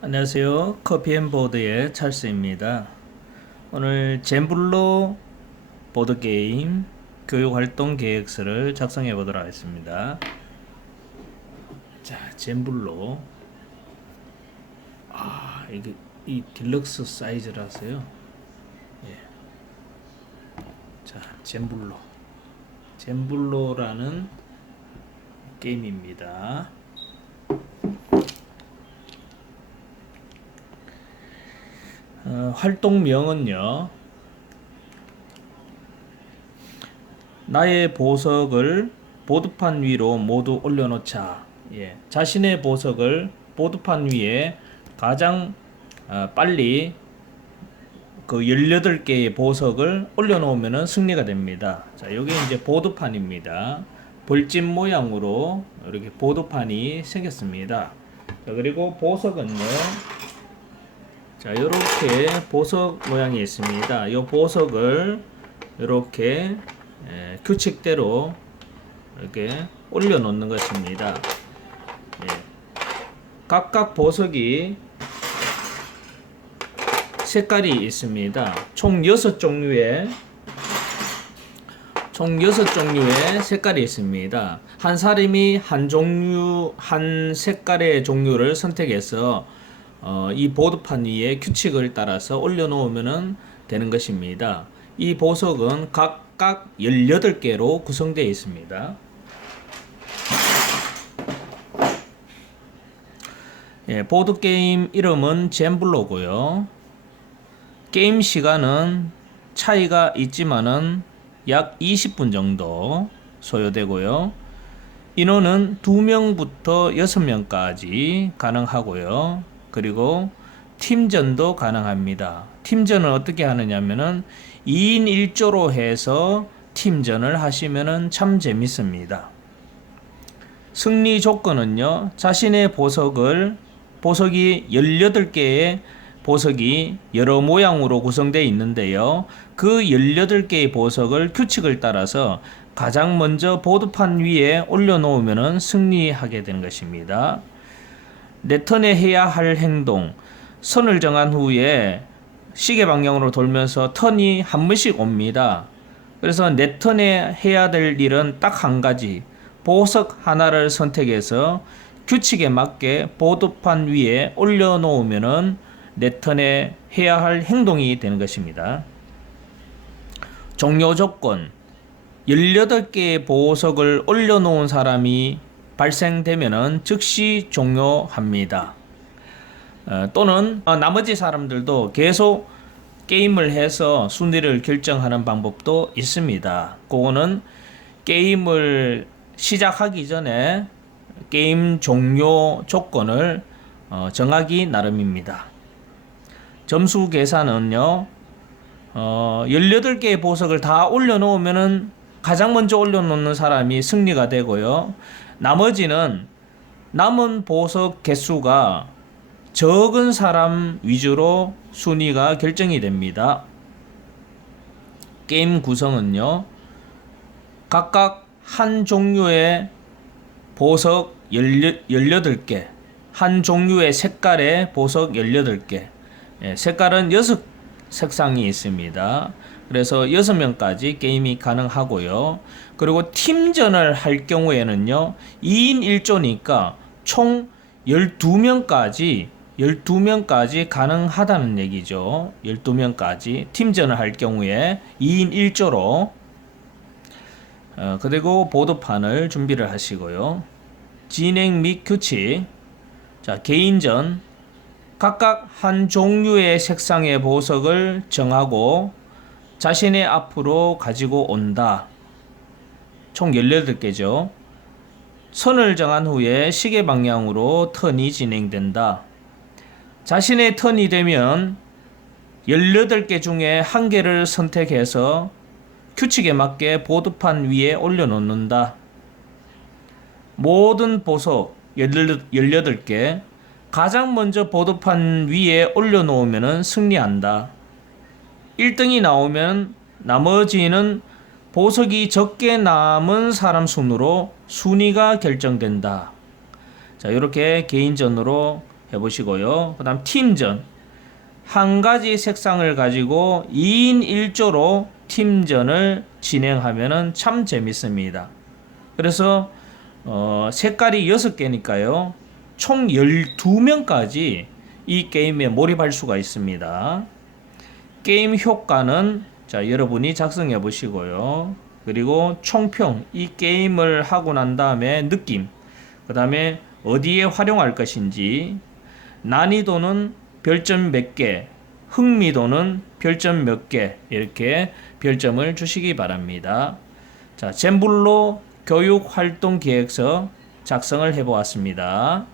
안녕하세요. 커피앤보드의 찰스입니다. 오늘 젠블로 보드게임 교육활동 계획서를 작성해 보도록 하겠습니다. 자, 젠블로. 아, 이게 이 딜럭스 사이즈라서요. 예. 자, 젠블로. 젠블로라는 게임입니다. 어, 활동명은요. 나의 보석을 보드판 위로 모두 올려놓자. 예, 자신의 보석을 보드판 위에 가장 어, 빨리 그 18개의 보석을 올려놓으면 승리가 됩니다. 자, 여기 이제 보드판입니다. 벌집 모양으로 이렇게 보드판이 생겼습니다. 자, 그리고 보석은요. 자, 이렇게 보석 모양이 있습니다. 이 보석을 이렇게 예, 규칙대로 이렇게 올려 놓는 것입니다. 예. 각각 보석이 색깔이 있습니다. 총 6종류의 총 6종류의 색깔이 있습니다. 한 사람이 한 종류, 한 색깔의 종류를 선택해서 어, 이 보드판 위에 규칙을 따라서 올려놓으면 되는 것입니다. 이 보석은 각각 18개로 구성되어 있습니다. 예, 보드게임 이름은 젠블로고요. 게임 시간은 차이가 있지만은 약 20분 정도 소요되고요. 인원은 2명부터 6명까지 가능하고요. 그리고 팀전도 가능합니다. 팀전은 어떻게 하느냐면은 2인 1조로 해서 팀전을 하시면은 참 재밌습니다. 승리 조건은요. 자신의 보석을 보석이 18개의 보석이 여러 모양으로 구성되어 있는데요. 그 18개의 보석을 규칙을 따라서 가장 먼저 보드판 위에 올려놓으면 승리하게 되는 것입니다. 내 턴에 해야 할 행동, 선을 정한 후에 시계 방향으로 돌면서 턴이 한 번씩 옵니다. 그래서 내 턴에 해야 될 일은 딱 한 가지, 보석 하나를 선택해서 규칙에 맞게 보드판 위에 올려놓으면은 내 턴에 해야 할 행동이 되는 것입니다. 종료 조건 18개의 보석을 올려놓은 사람이 발생되면은 즉시 종료합니다. 어, 또는 어, 나머지 사람들도 계속 게임을 해서 순위를 결정하는 방법도 있습니다. 그거는 게임을 시작하기 전에 게임 종료 조건을 어, 정하기 나름입니다. 점수 계산은요, 어, 18개의 보석을 다 올려놓으면은 가장 먼저 올려놓는 사람이 승리가 되고요. 나머지는 남은 보석 개수가 적은 사람 위주로 순위가 결정이 됩니다. 게임 구성은요. 각각 한 종류의 보석 18개, 한 종류의 색깔의 보석 18개. 예, 색깔은 6 색상이 있습니다. 그래서 6명까지 게임이 가능하고요. 그리고 팀전을 할 경우에는요. 2인 1조니까 총 12명까지 12명까지 가능하다는 얘기죠. 12명까지 팀전을 할 경우에 2인 1조로 어, 그리고 보드판을 준비를 하시고요. 진행 및 규칙 자 개인전 각각 한 종류의 색상의 보석을 정하고 자신의 앞으로 가지고 온다. 총 18개죠. 선을 정한 후에 시계 방향으로 턴이 진행된다. 자신의 턴이 되면 18개 중에 한 개를 선택해서 규칙에 맞게 보드판 위에 올려놓는다. 모든 보석 18개 가장 먼저 보드판 위에 올려놓으면 승리한다. 1등이 나오면 나머지는 보석이 적게 남은 사람 순으로 순위가 결정된다. 자, 이렇게 개인전으로 해보시고요. 그 다음 팀전. 한 가지 색상을 가지고 2인 1조로 팀전을 진행하면은 참 재밌습니다. 그래서 어, 색깔이 6개니까요. 총 12명까지 이 게임에 몰입할 수가 있습니다. 게임 효과는 자, 여러분이 작성해 보시고요. 그리고 총평 이 게임을 하고 난 다음에 느낌 그 다음에 어디에 활용할 것인지 난이도는 별점 몇 개, 흥미도는 별점 몇 개 이렇게 별점을 주시기 바랍니다. 자, 젠블로 교육 활동 계획서 작성을 해 보았습니다.